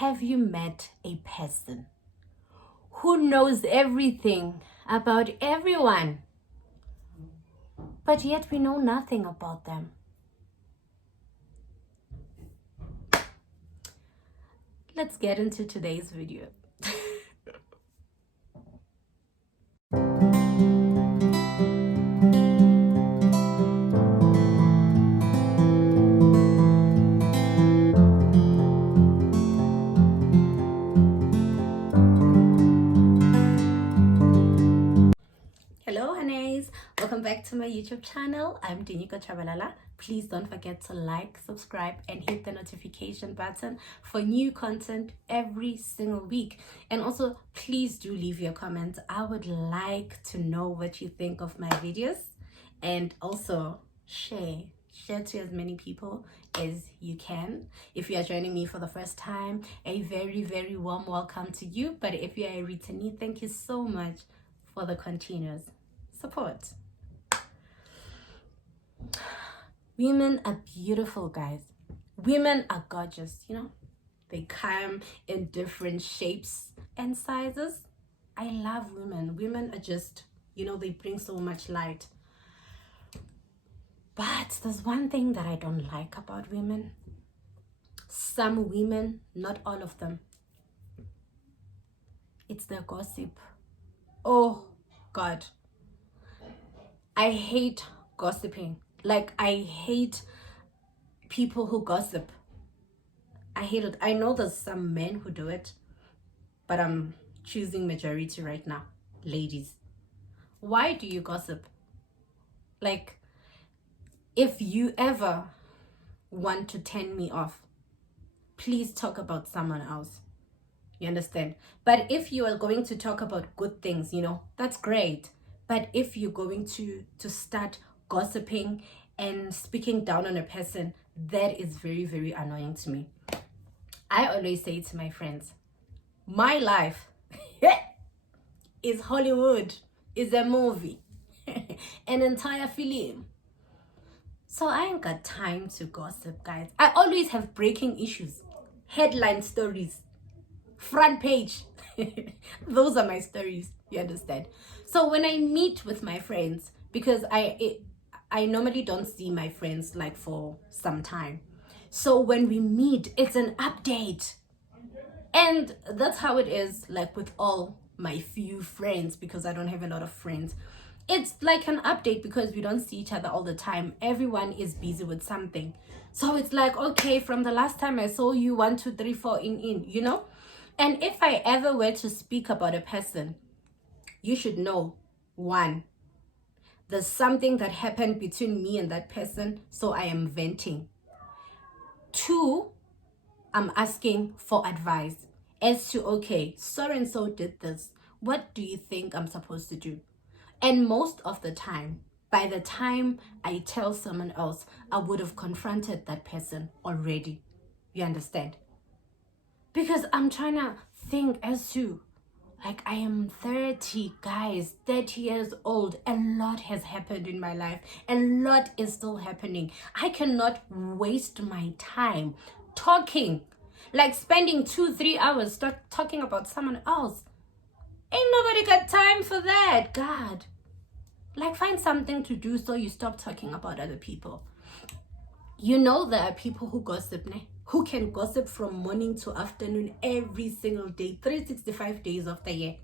Have you met a person who knows everything about everyone, but yet we know nothing about them? Let's get into today's video. Hello honeys, welcome back to my YouTube channel. I'm Dinyiko Chabalala. Please don't forget to like, subscribe and hit the notification button for new content every single week. And also please do leave your comments. I would like to know what you think of my videos, and also share to as many people as you can. If you are joining me for the first time, a very warm welcome to you. But if you are a returnee, thank you so much for the continuous support. Women are beautiful, guys. Women are gorgeous, They come in different shapes and sizes. I love women. Women are just, they bring so much light. But there's one thing that I don't like about women. Some women, not all of them. It's their gossip. Oh God, I hate gossiping. Like, I hate people who gossip. I hate it. I know there's some men who do it, but I'm choosing majority right now. Ladies, why do you gossip? Like, if you ever want to turn me off, please talk about someone else. You understand? But if you are going to talk about good things, that's great. But if you're going to start gossiping and speaking down on a person, that is very annoying to me. I always say to my friends, my life is Hollywood, is a movie, an entire film. So I ain't got time to gossip, guys. I always have breaking issues, headline stories, front page. Those are my stories, you understand? So when I meet with my friends, because I normally don't see my friends like for some time, so when we meet, it's an update. And that's how it is, like with all my few friends, because I don't have a lot of friends. It's like an update because we don't see each other all the time. Everyone is busy with something. So it's like, okay, from the last time I saw you, 1, 2, 3, 4, in. And if I ever were to speak about a person, you should know, 1, there's something that happened between me and that person, so I am venting. 2, I'm asking for advice as to, okay, so-and-so did this. What do you think I'm supposed to do? And most of the time, by the time I tell someone else, I would have confronted that person already. You understand? Because I'm trying to think as to, like, I am 30, guys, 30 years old. A lot has happened in my life. A lot is still happening. I cannot waste my time talking, like spending 2-3 hours talking about someone else. Ain't nobody got time for that, God. Like, find something to do so you stop talking about other people. There are people who gossip, who can gossip from morning to afternoon every single day, 365 days of the year.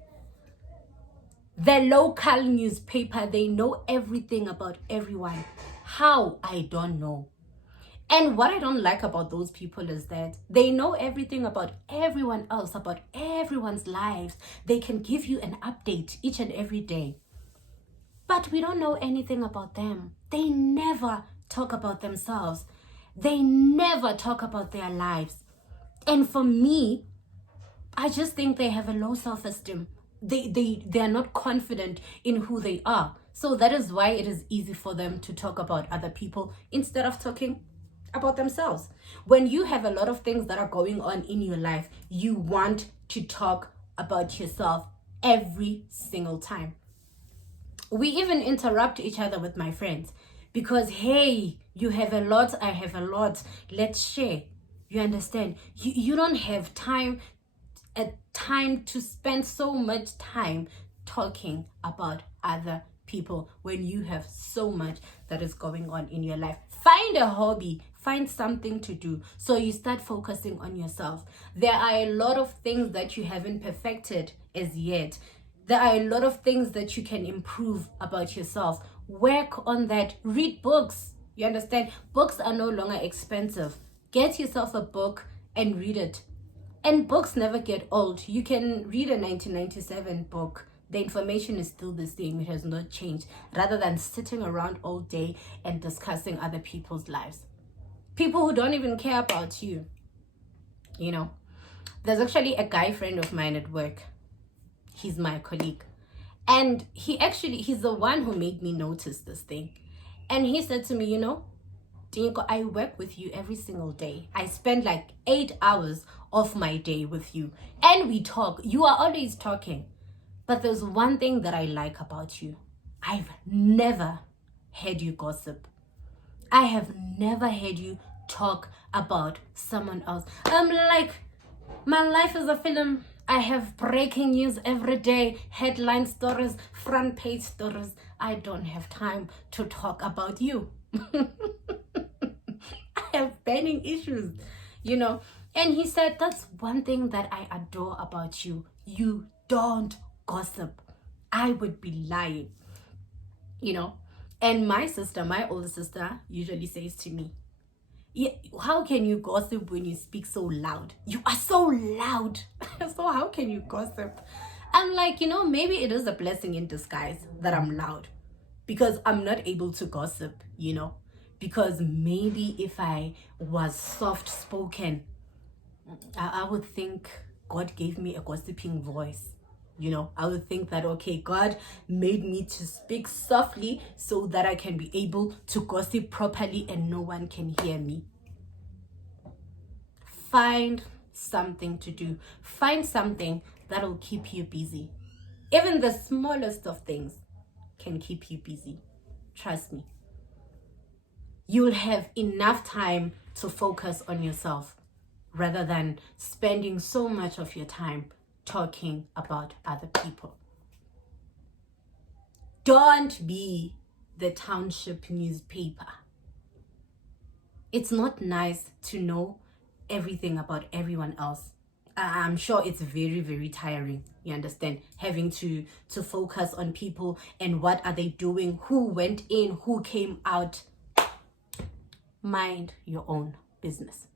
The local newspaper, they know everything about everyone. How? I don't know. And what I don't like about those people is that they know everything about everyone else, about everyone's lives. They can give you an update each and every day. But we don't know anything about them. They never talk about themselves. They never talk about their lives. And for me, I just think they have a low self-esteem. They are not confident in who they are. So that is why it is easy for them to talk about other people instead of talking about themselves. When you have a lot of things that are going on in your life, you want to talk about yourself every single time. We even interrupt each other with my friends because, hey, you have a lot, I have a lot, let's share. You understand? You don't have time to spend so much time talking about other people when you have so much that is going on in your life. Find a hobby, find something to do, so you start focusing on yourself. There are a lot of things that you haven't perfected as yet. There are a lot of things that you can improve about yourself. Work on that. Read books. You understand? Books are no longer expensive. Get yourself a book and read it. And books never get old. You can read a 1997 book. The information is still the same. It has not changed. Rather than sitting around all day and discussing other people's lives. People who don't even care about you. You know. There's actually a guy friend of mine at work. He's my colleague. And he's the one who made me notice this thing. And he said to me, you know, Dinko, I work with you every single day. I spend like 8 hours of my day with you. And we talk. You are always talking. But there's one thing that I like about you. I've never heard you gossip. I have never heard you talk about someone else. I'm like, my life is a film. I have breaking news every day, headline stories, front page stories. I don't have time to talk about you. I have burning issues, you know. And he said, that's one thing that I adore about you. You don't gossip. I would be lying, you know. And my older sister, usually says to me, yeah, how can you gossip when you speak so loud? You are so loud. So how can you gossip? I'm like, you know, maybe it is a blessing in disguise that I'm loud. Because I'm not able to gossip, you know. Because maybe if I was soft-spoken, I would think God gave me a gossiping voice. You know, I would think that, okay, God made me to speak softly so that I can be able to gossip properly and no one can hear me. Find something to do. Find something that will keep you busy. Even the smallest of things can keep you busy. Trust me. You'll have enough time to focus on yourself rather than spending so much of your time talking about other people. Don't be the township newspaper. It's not nice to know everything about everyone else. I'm sure it's very, very tiring. You understand? Having to focus on people and what are they doing, who went in, who came out. Mind your own business.